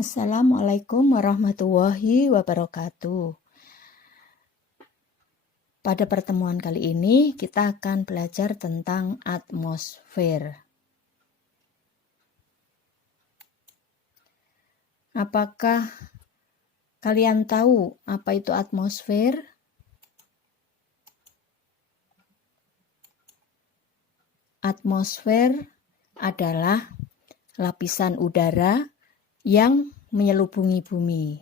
Assalamualaikum warahmatullahi wabarakatuh. Pada pertemuan kali ini kita akan belajar tentang atmosfer. Apakah kalian tahu apa itu atmosfer? Atmosfer adalah lapisan udara yang menyelubungi bumi.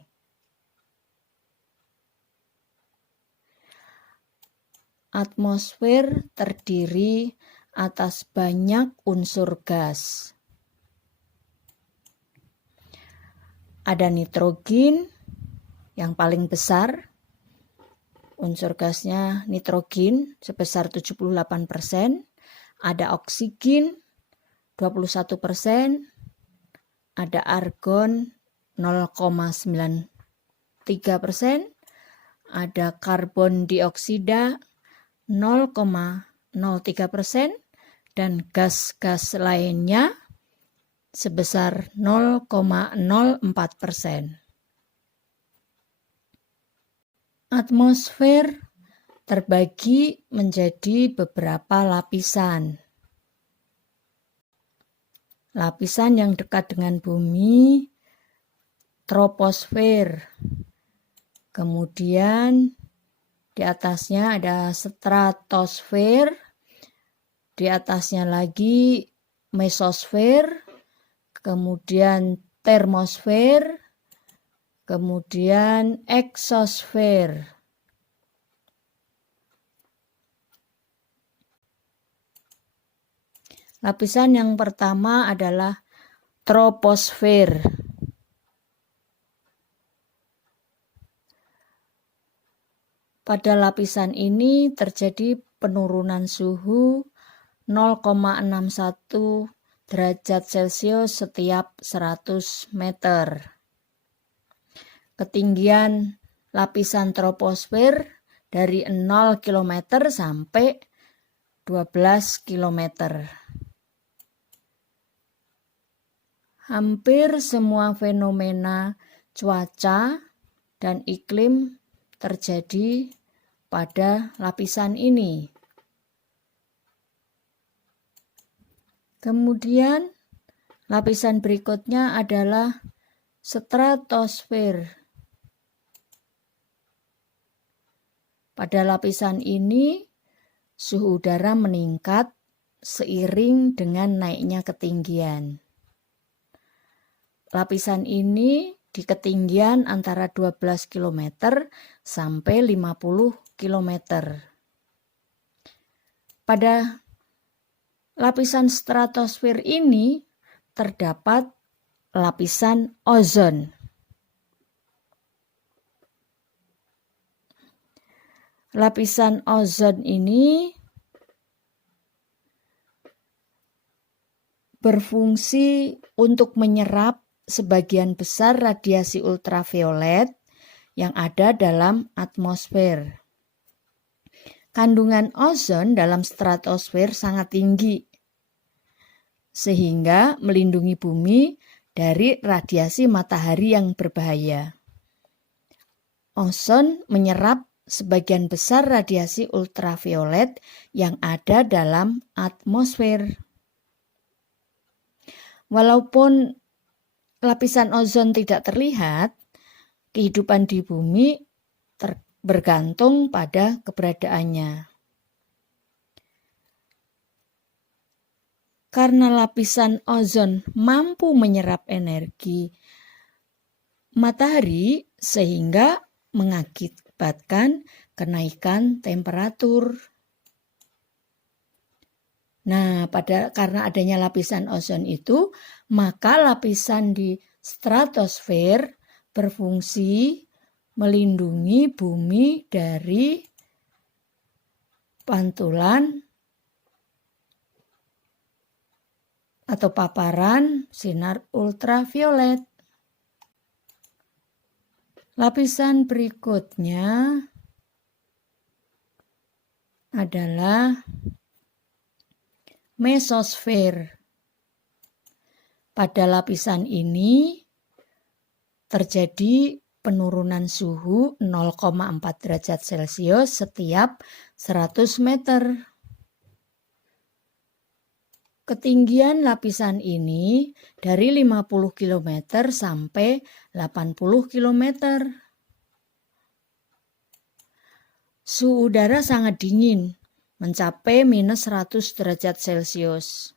Atmosfer terdiri atas banyak unsur gas. Ada nitrogen yang paling besar, unsur gasnya nitrogen sebesar 78%, ada oksigen 21%, ada argon 0,93%, ada karbon dioksida 0,03%, dan gas-gas lainnya sebesar 0,04%. Atmosfer terbagi menjadi beberapa lapisan. Lapisan yang dekat dengan bumi, troposfer. Kemudian di atasnya ada stratosfer, di atasnya lagi mesosfer, kemudian termosfer, kemudian eksosfer. Lapisan yang pertama adalah troposfer. Pada lapisan ini terjadi penurunan suhu 0,61 derajat Celcius setiap 100 meter. Ketinggian lapisan troposfer dari 0 km sampai 12 km. Hampir semua fenomena cuaca dan iklim terjadi pada lapisan ini. Kemudian lapisan berikutnya adalah stratosfer. Pada lapisan ini suhu udara meningkat seiring dengan naiknya ketinggian. Lapisan ini di ketinggian antara 12 km sampai 50 km. Pada lapisan stratosfer ini terdapat lapisan ozon. Lapisan ozon ini berfungsi untuk menyerap sebagian besar radiasi ultraviolet yang ada dalam atmosfer. Kandungan ozon dalam stratosfer sangat tinggi, sehingga melindungi bumi dari radiasi matahari yang berbahaya. Ozon menyerap sebagian besar radiasi ultraviolet yang ada dalam atmosfer. Walaupun lapisan ozon tidak terlihat, kehidupan di bumi bergantung pada keberadaannya. Karena lapisan ozon mampu menyerap energi matahari sehingga mengakibatkan kenaikan temperatur. Nah, karena adanya lapisan ozon itu, maka lapisan di stratosfer berfungsi melindungi bumi dari pantulan atau paparan sinar ultraviolet. Lapisan berikutnya adalah mesosfer. Pada lapisan ini terjadi penurunan suhu 0,4 derajat Celcius setiap 100 meter. Ketinggian lapisan ini dari 50 km sampai 80 km. Suhu udara sangat dingin, mencapai minus 100 derajat Celcius.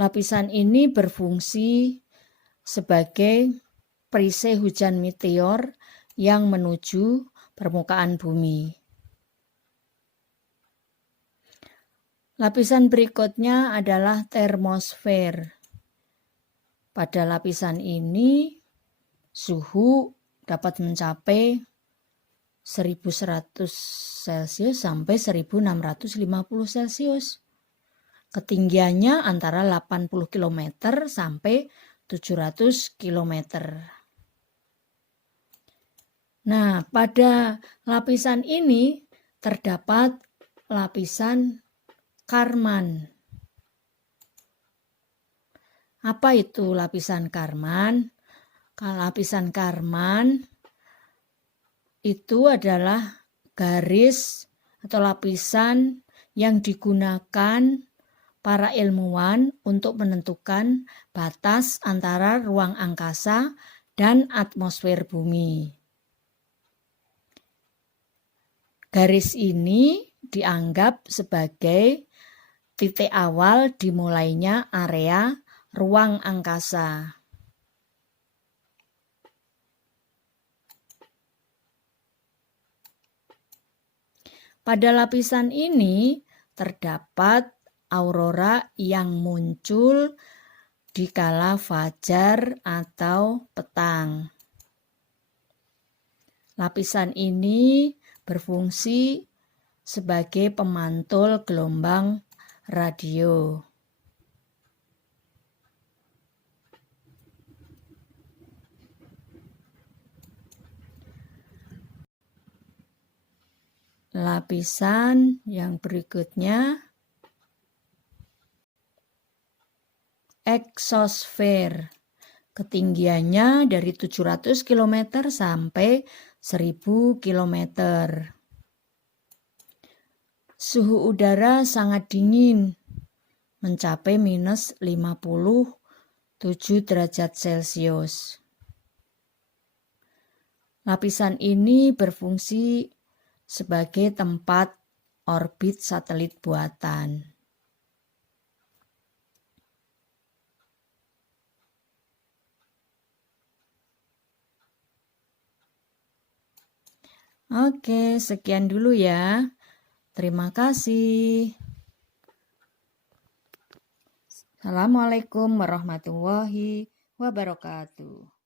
Lapisan ini berfungsi sebagai perisai hujan meteor yang menuju permukaan bumi. Lapisan berikutnya adalah termosfer. Pada lapisan ini, suhu dapat mencapai 1100 Celcius sampai 1650 Celcius. Ketinggiannya antara 80 km sampai 700 km. Nah, pada lapisan ini terdapat lapisan Kármán. Apa itu lapisan Kármán? Lapisan Kármán itu adalah garis atau lapisan yang digunakan para ilmuwan untuk menentukan batas antara ruang angkasa dan atmosfer bumi. Garis ini dianggap sebagai titik awal dimulainya area ruang angkasa. Pada lapisan ini terdapat aurora yang muncul di kala fajar atau petang. Lapisan ini berfungsi sebagai pemantul gelombang radio. Lapisan yang berikutnya eksosfer. Ketinggiannya dari 700 km sampai 1000 km. Suhu udara sangat dingin, mencapai minus 57 derajat Celcius. Lapisan ini berfungsi sebagai tempat orbit satelit buatan. Oke, sekian dulu ya. Terima kasih. Assalamualaikum warahmatullahi wabarakatuh.